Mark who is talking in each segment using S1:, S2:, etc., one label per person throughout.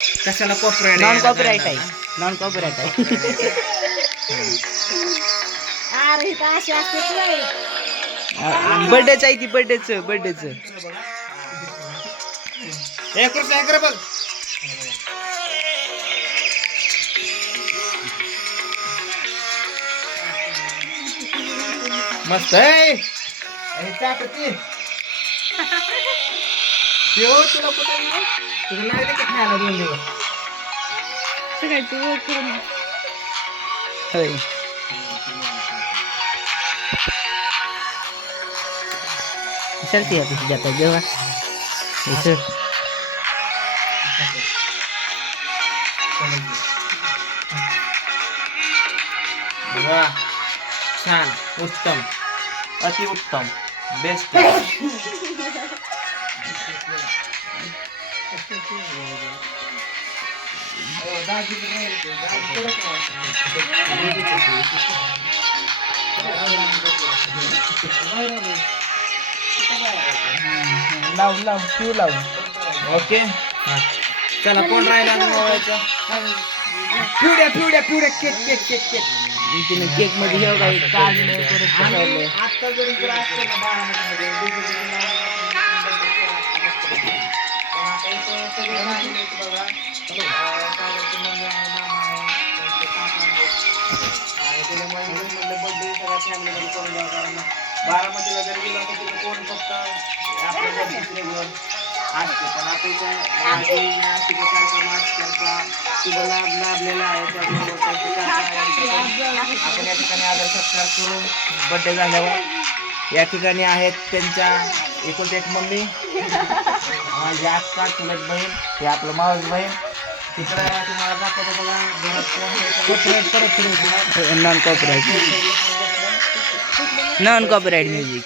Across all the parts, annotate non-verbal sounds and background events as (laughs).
S1: कशाला corporate
S2: non copyright आहे. Non copyright आहे.
S3: अरे इथं अशी असते होय.
S2: बर्थडेच आहे ती बर्थडेच बर्थडेच
S1: एक वर्ष ऐक रे बघ. मस्त आहे. चाटती पिओ तुला कुठं नाही? तुला नाही दे का खायला दोन दिवस
S3: सगळ्यांची ओळख करून
S2: होय चलते ऑफिस जाता जेव्हा हे सर
S1: वा छान उत्तम अति उत्तम बेस्ट
S2: लाव लाव तू लाव.
S1: ओके. चला कोण राहिला? पिवड्या पिवड्या पिवड्या. Cake cake cake cake.
S2: तिने केकमध्ये हे काही काढलं परत
S1: आता जरी तुला सगळे बघा. आणि त्याच्यामुळे म्हणलं बड्डे सगळ्या family करून द्यावा कारण बारामतीला जर गेला तर तिथं कोण फक्त आपल्या घरचीच असते पण आता इथं आजी, नाशिक कार्यक्रम असत्यांचा शुभ लाभ लाभलेला आहे त्याचबरोबर त्यांचे आपण या ठिकाणी आदर सत्कार करून बड्डे झाल्यावर या ठिकाणी आहेत त्यांच्या एकूण एक मम्मी. माझी आत्ता चुलत बहीण हे आपलं मावस बहीण. तिकडे तुम्हाला दाखवतो बघा घरात कोण आहे तर-
S2: non copyright non copyright music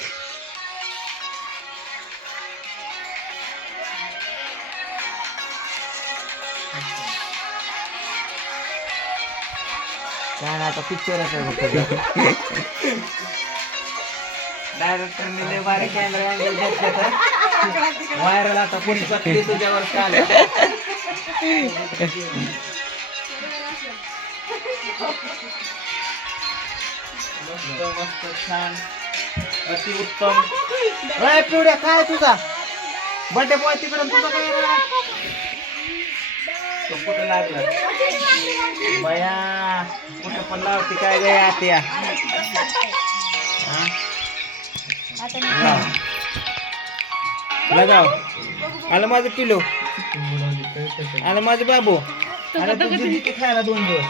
S1: काय आता आहे फक्त डायरेक्टर मिले बारे कॅमेरा अँगल घेतले व्हायरल आता कोणी पत्नी तुझ्यावर काल मस्त छान. अति उत्तम. अरे पिवड्या काय तुझा? बर्थडे बॉय तिकडून तुझा काय तो कुठं लागला? बया कुठं पण लावते काय गया आत्या हा? लगाव आलं माझं पिलो आलं माझं बाबू. आलं खायला दोन दिवस.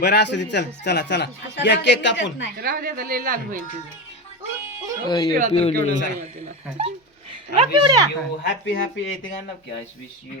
S1: बरं असू दे चल चला चला. घ्या केक कापून. हॅपी हॅपी येते का नक्की I wish you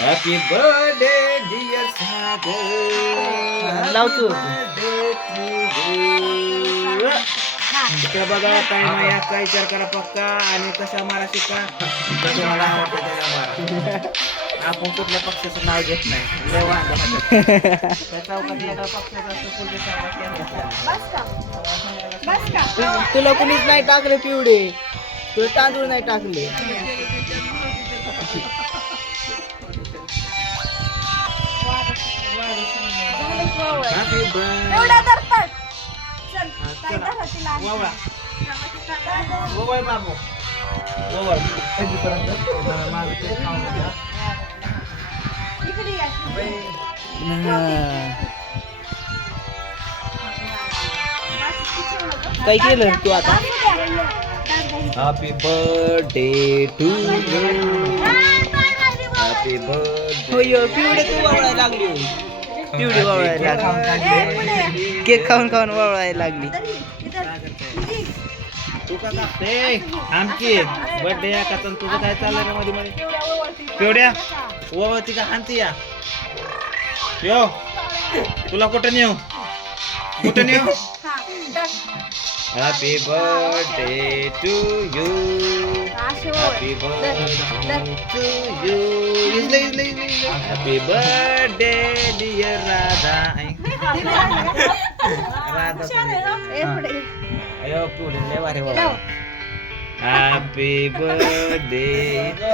S1: happy birthday dear Sagar
S2: लाव तू.
S1: इथे बघा काय माया काय विचार करा पक्का. आणि कशा मारा शिका? मला मारा आपण कुठल्या पक्षाचं नाव घेत नाही. लय पक्षाचं
S2: तुला कुणीच नाही टाकलं पिवडे. तुला तांदूळ नाही टाकले.
S1: Happy birthday.
S3: एवढा तर पट चल. काय
S1: बाबू. माझं ते खाऊन द्या.
S3: इकडे या.
S2: काय केलं तू आता?
S1: Happy birthday. Happy.
S2: होय पिवडे तू वळवायला लागली. पिवडी वळवायला लागली केक खाऊन खाऊन वळवायला लागली.
S1: तू का कापते आमची बर्थडे या का? तुझं काय चाललंय रे मध्ये मध्ये पिवड्या ओवळती का हानती या? यो तुला कुठं नेऊ? कुठं नेऊ?
S3: हा.
S2: Happy birthday to you happy. Birthday to you इजले इजले इजले happy birthday dear Radha Radha
S3: ये.
S2: अयो पुढे लय
S3: लाव.
S2: बाबा हॅपी बर्थडे टू.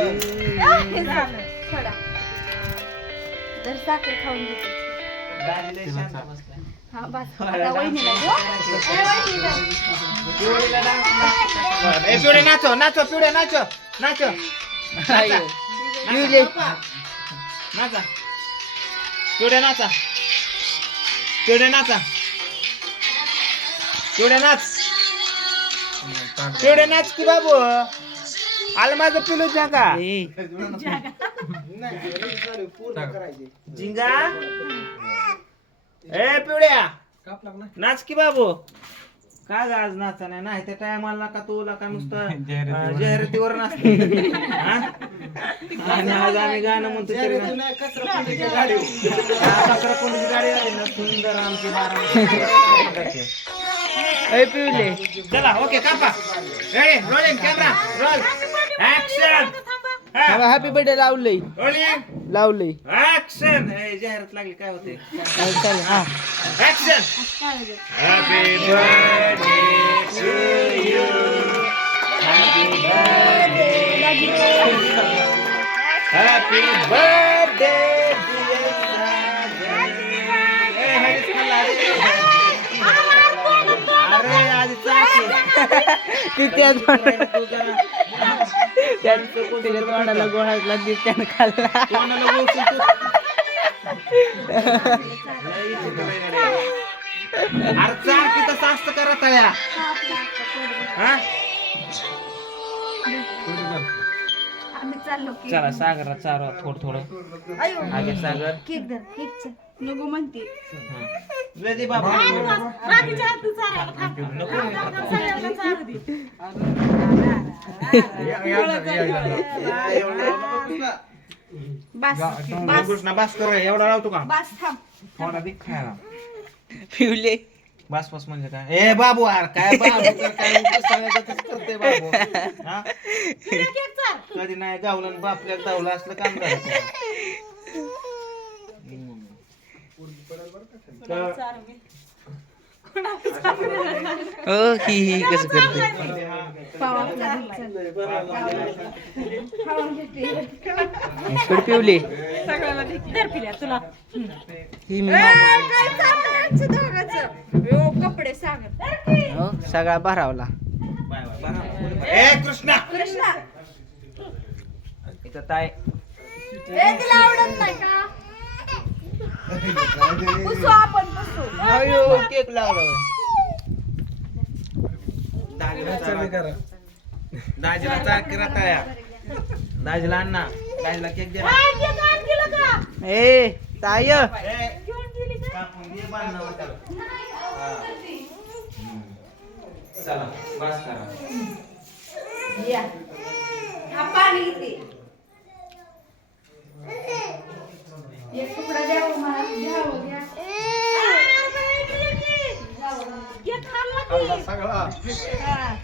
S3: जर साखर खाऊन घेते हा बस आता वहिनीला देऊ. ए,
S1: पिवडे नाचो नाचो पिवडे नाचो नाचो
S2: पिवले
S1: नाचा पिवडे नाचा पिवडे नाचा पिवडे नाच की बाबू आलं माझं पिलू जागा
S2: ए,
S1: पिवड्या नाच की बाबू. का ग आज नाचा नाही नाही त्या टायमाला का तुला का नुसतं? अं, जाहिरातीवर नाचते. हा? आणि आज आम्ही गाणं म्हणतो तरी नाही. हा, कचराकुंडीची गाडी. आली ना सुंदर आमची (laughs)
S2: ए पिवले
S1: चला ओके कापा. Ready rolling camera roll action
S2: happy birthday लावलंय.
S1: रोलिंग
S2: लावलंय.
S1: ऍक्शन जाहिरात लागली काय होते
S2: चालेल हा.
S1: ऍक्शन. अरे, जरा
S2: त्याच्या तोंडाला गोळा त्यानं खाल्ला.
S1: अरे चाकी तसं असतं करा तळ्या हा चला सागरा चार थोडं थोडं आगे सागर
S3: केक धर केकचं नको म्हणते
S1: बाबा
S3: बाकीच्या हात चालायला थांब.
S1: नको
S3: सगळ्यांना चालू दे. बस. बस.
S1: कृष्णा बास कर रे, एवढा लावतो का?
S3: बस थांब.
S1: थोडा दे खायला.
S2: पिवले.
S1: बास बास म्हणजे काय? ए बाबू अरे काय बाबू तर काय उगाच सगळ्यातच करते बाबू? हा?
S3: केक चाल.
S1: कधी नाही गावलं आणि बापल्या गावलं असलं काम. हम्म. तर-
S2: हो ही ही कसं करते? पिवले
S3: सगळ्याला दे. धर पिल्या तुला
S2: ही मी
S3: कपडे सांगत
S2: हो सगळा भरावला.
S1: बाय बाय, बरं. ए कृष्णा!
S3: कृष्णा!
S1: इथं ताय
S3: आवडत नाही का? (laughs) आपण
S2: केक लावला
S1: दाजीला चाल दाजीला चाल करा ताया दाजीला अण्णा दाजीला केक दे ना.
S3: काय केक आण गेलं का?
S2: ए ताय.
S1: हा. हम्म. चला बस करा.
S3: या. पाणी इथे. एक तुकडा द्यावं मला. घ्यावं खाल्ला की? हा.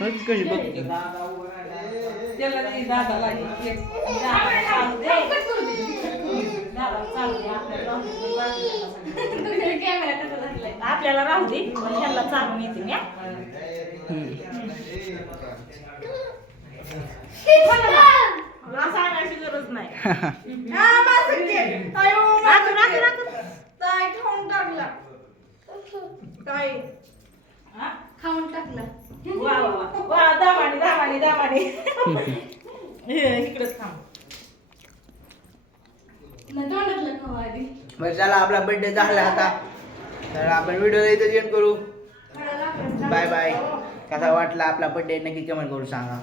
S2: कशी बघते
S3: आपल्याला राहू दे पण ह्याला चालून येते मी. मला सांगायची गरज नाही
S4: खाऊन
S3: वा, वा, वा. दामाने, दामाने, दामाने. इकडेच थांब
S2: बरं चला आपला बर्थडे झाला आता तर आपण व्हिडिओ इथं एंड करू बाय बाय कसा वाटला आपला बर्थडे नक्की कमेंट करून सांगा